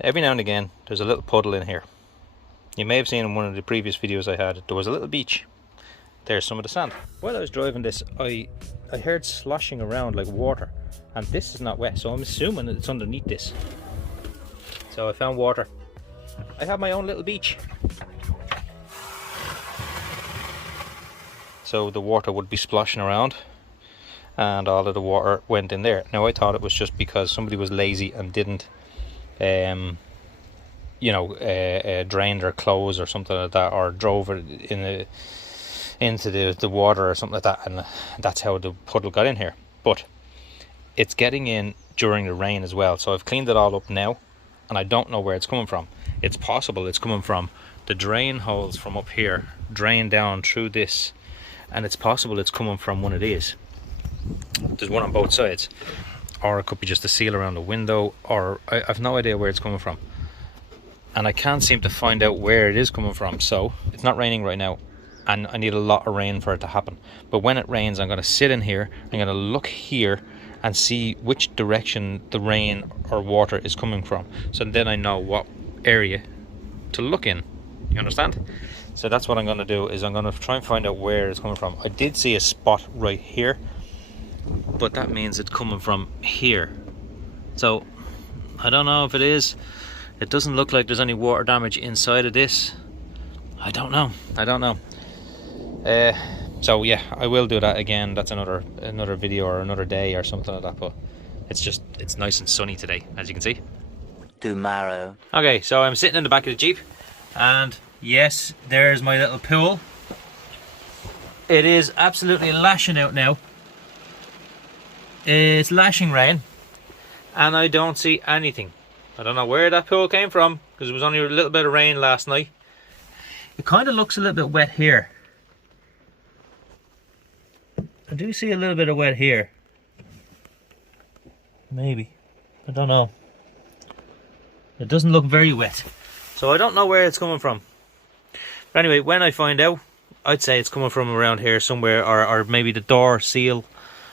Every now and again there's a little puddle in here. You may have seen in one of the previous videos I had, there was a little beach. There's some of the sand. While I was driving this, I heard sloshing around like water, and this is not wet, so I'm assuming that it's underneath this. So I found water. I have my own little beach. So the water would be splashing around, and all of the water went in there. Now I thought it was just because somebody was lazy and didn't drain their clothes or something like that, or drove it into the water or something like that, and that's how the puddle got in here. But it's getting in during the rain as well, so I've cleaned it all up now, and I don't know where it's coming from. It's possible it's coming from the drain holes from up here, drain down through this, and it's possible it's coming from one of these. There's one on both sides, or it could be just a seal around the window, or I've no idea where it's coming from, and I can't seem to find out where it is coming from. So it's not raining right now, and I need a lot of rain for it to happen. But when it rains, I'm going to sit in here, I'm going to look here and see which direction the rain or water is coming from, so then I know what area to look in. You understand? So that's what I'm going to do, is I'm going to try and find out where it's coming from. I did see a spot right here, but that means it's coming from here. So I don't know if it is. It doesn't look like there's any water damage inside of this. I don't know. So yeah, I will do that again. That's another video or another day or something like that, but it's nice and sunny today, as you can see. Tomorrow. Okay, so I'm sitting in the back of the Jeep, and yes, there's my little pool. It is absolutely lashing out now. It's lashing rain, and I don't see anything. I don't know where that pool came from, because it was only a little bit of rain last night. It kind of looks a little bit wet here. I do see a little bit of wet here. Maybe. I don't know. It doesn't look very wet. So I don't know where it's coming from. But anyway, when I find out, I'd say it's coming from around here somewhere, or maybe the door seal.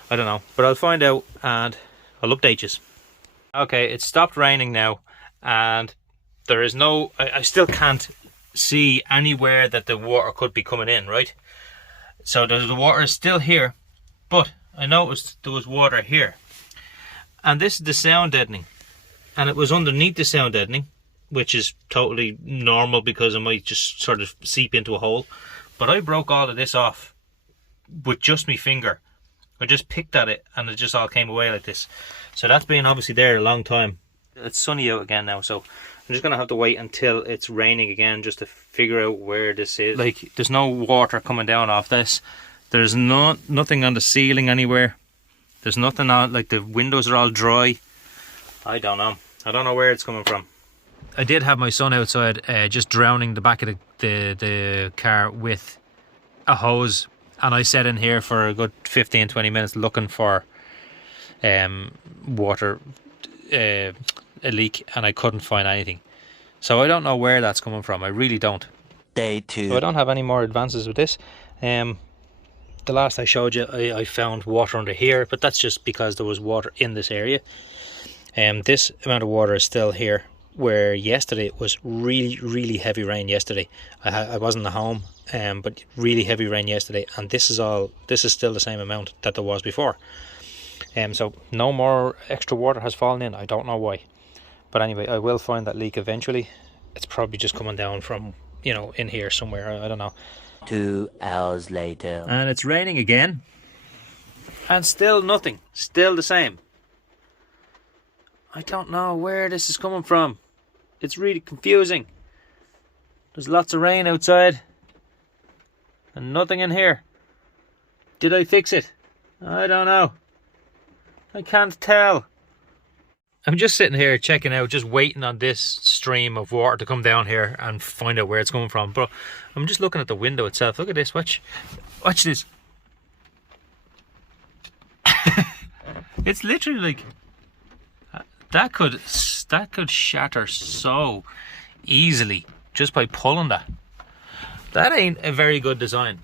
I don't know. But I'll find out and I'll update you. Okay, it's stopped raining now, and there is no... I still can't see anywhere that the water could be coming in, right? So the water is still here, but I noticed there was water here. And this is the sound deadening. And it was underneath the sound deadening, which is totally normal because it might just sort of seep into a hole. But I broke all of this off with just my finger. I just picked at it and it just all came away like this. So that's been obviously there a long time. It's sunny out again now, so I'm just going to have to wait until it's raining again just to figure out where this is. Like, there's no water coming down off this. There's nothing on the ceiling anywhere. There's nothing on, like the windows are all dry. I don't know. I don't know where it's coming from. I did have my son outside just drowning the back of the car with a hose. And I sat in here for a good 15-20 minutes looking for water, a leak, and I couldn't find anything. So I don't know where that's coming from. I really don't. Day 2. So I don't have any more advances with this. The last I showed you, I found water under here, but that's just because there was water in this area. This amount of water is still here, where yesterday it was really heavy rain yesterday. I wasn't at home, but really heavy rain yesterday, and this is still the same amount that there was before. So no more extra water has fallen in. I don't know why, but anyway, I will find that leak eventually. It's probably just coming down from, in here somewhere. I don't know. 2 hours later. And it's raining again, and still nothing. Still the same. I don't know where this is coming from. It's really confusing. There's lots of rain outside and nothing in here. Did I fix it? I don't know. I can't tell. I'm just sitting here checking out, just waiting on this stream of water to come down here and find out where it's coming from. But I'm just looking at the window itself. Look at this. Watch this. It's literally like that could shatter so easily just by pulling that. That ain't a very good design.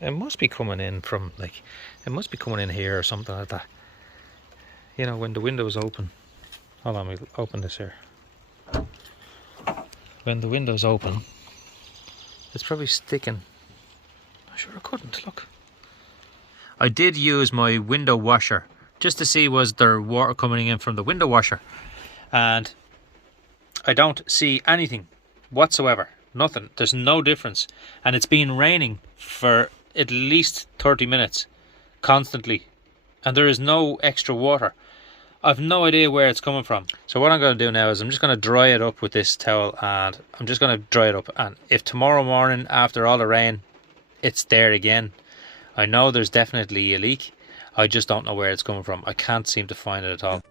It must be coming in from, it must be coming in here or something like that. When the window's open. Hold on, we'll open this here. When the window's open, it's probably sticking. I'm sure I couldn't, look. I did use my window washer just to see was there water coming in from the window washer. And I don't see anything whatsoever. Nothing. There's no difference. And it's been raining for at least 30 minutes constantly. And there is no extra water. I've no idea where it's coming from. So what I'm going to do now is I'm just going to dry it up with this towel, and I'm just going to dry it up. And if tomorrow morning after all the rain it's there again, I know there's definitely a leak. I just don't know where it's coming from. I can't seem to find it at all.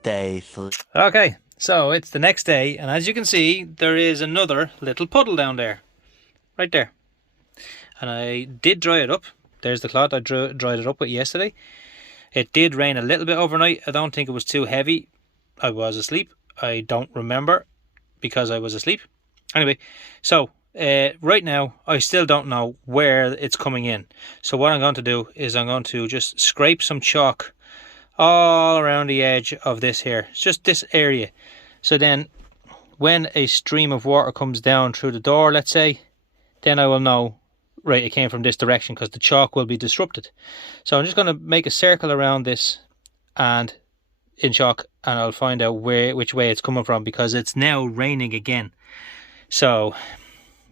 Okay, so it's the next day, and as you can see there is another little puddle down there. Right there. And I did dry it up. There's the cloth I dried it up with yesterday. It did rain a little bit overnight. I don't think it was too heavy. I was asleep. I don't remember because I was asleep. Anyway, so right now I still don't know where it's coming in. So what I'm going to do is I'm going to just scrape some chalk all around the edge of this here. It's just this area. So then when a stream of water comes down through the door, let's say, then I will know, right, it came from this direction because the chalk will be disrupted. So I'm just going to make a circle around this and in chalk, and I'll find out which way it's coming from, because it's now raining again. So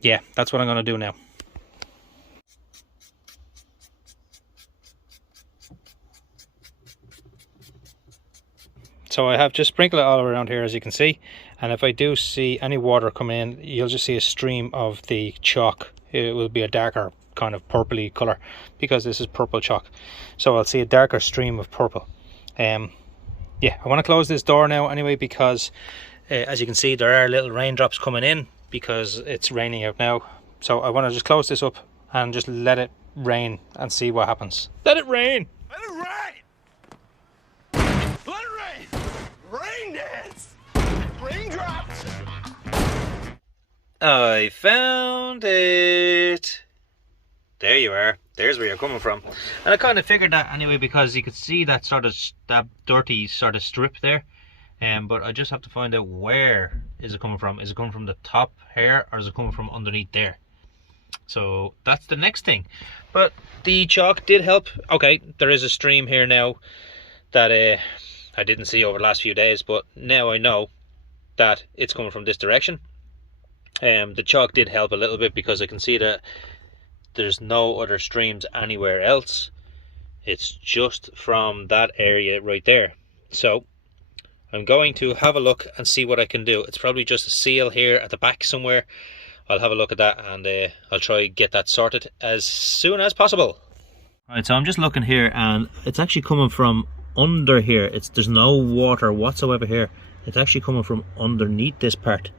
yeah, that's what I'm going to do now. So I have just sprinkled it all around here, as you can see, and if I do see any water come in, you'll just see a stream of the chalk. It will be a darker kind of purpley colour because this is purple chalk. So I'll see a darker stream of purple. Yeah, I want to close this door now anyway, because as you can see there are little raindrops coming in because it's raining out now. So I want to just close this up and just let it rain and see what happens. Let it rain! Let it rain! Let it rain! Rain dance! Raindrops! I found it. There you are. There's where you're coming from. And I kind of figured that anyway, because you could see that sort of that dirty sort of strip there. But I just have to find out where is it coming from. Is it coming from the top here, or is it coming from underneath there? So that's the next thing. But the chalk did help. Okay, there is a stream here now that I didn't see over the last few days, but now I know that it's coming from this direction. The chalk did help a little bit because I can see that there's no other streams anywhere else. It's just from that area right there. So I'm going to have a look and see what I can do. It's probably just a seal here at the back somewhere. I'll have a look at that, and I'll try get that sorted as soon as possible. Right, so I'm just looking here, and it's actually coming from under here. There's no water whatsoever here. It's actually coming from underneath this part.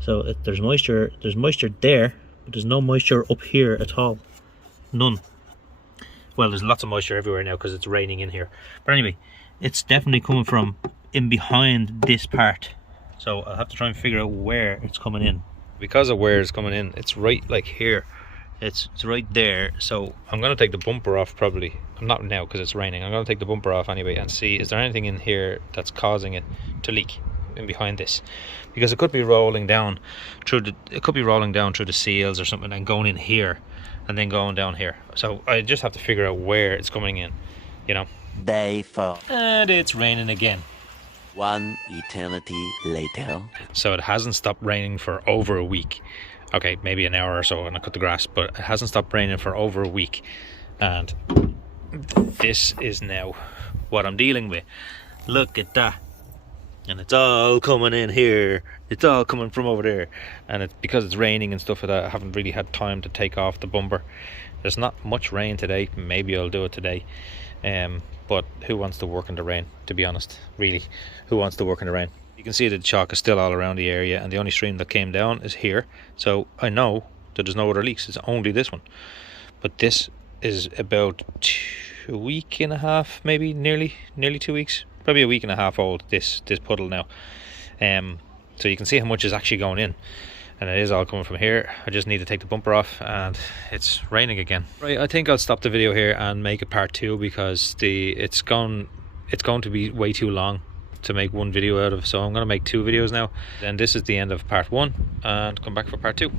So there's moisture there, but there's no moisture up here at all. None. Well, there's lots of moisture everywhere now because it's raining in here. But anyway, it's definitely coming from in behind this part. So I'll have to try and figure out where it's coming in. Because of where it's coming in, it's right like here. It's right there. So I'm going to take the bumper off probably. I'm not now because it's raining. I'm going to take the bumper off anyway and see, is there anything in here that's causing it to leak in behind this? Because it could be rolling down through the seals or something and going in here and then going down here. So I just have to figure out where it's coming in, you know. Day 4. And it's raining again. 1 eternity later. So it hasn't stopped raining for over a week. Okay, maybe an hour or so and I cut the grass, but it hasn't stopped raining for over a week. And this is now what I'm dealing with. Look at that. And it's all coming in here. It's all coming from over there. And it's because it's raining and stuff like that, I haven't really had time to take off the bumper. There's not much rain today. Maybe I'll do it today. But who wants to work in the rain, to be honest? Really, who wants to work in the rain? You can see that the chalk is still all around the area, and the only stream that came down is here. So I know that there's no other leaks. It's only this one. But this is about a week and a half, maybe nearly 2 weeks. Probably a week and a half old, this puddle now. So you can see how much is actually going in. And it is all coming from here. I just need to take the bumper off, and it's raining again. Right, I think I'll stop the video here and make it part 2 because it's going to be way too long. to make one video out of, so I'm going to make 2 videos now. Then this is the end of part 1, and come back for part 2.